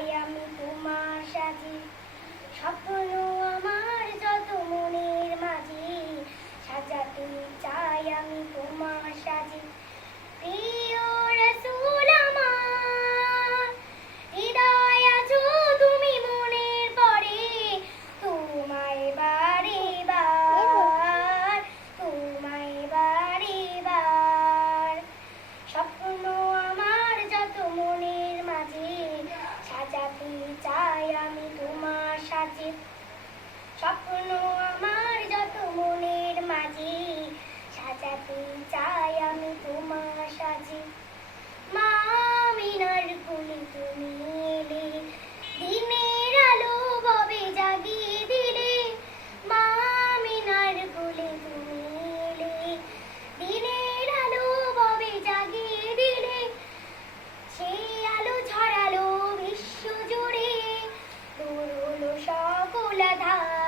চাই আমি তোমার সাথে, স্বপ্ন আমার যত মনের মাঝে সাজাতে চাই আমি তোমার সাথে। প্রিয় রাসূল আমার, হৃদয় আছো তুমি মনের পরে, তোমায় বারে বার, তোমায় বারে বার। স্বপ্ন আমার যত মনের মাঝে সাজাতে চাই আমি তোমার সাথে, স্বপ্ন আমার যত মনের মাঝে সাজাতে চাই আমি তোমার সাথে। মা আমিনার কোলে তুমি এলে, দিনের আলো ভবে জাগিয়ে দিলে। মা আমিনার কোলে তুমি এলে, দিনের আলো ভবে জাগিয়ে দিলে। সেই আলো ছড়ালো বিশ্ব জুড়ে, দূর হলো সকল আঁধার।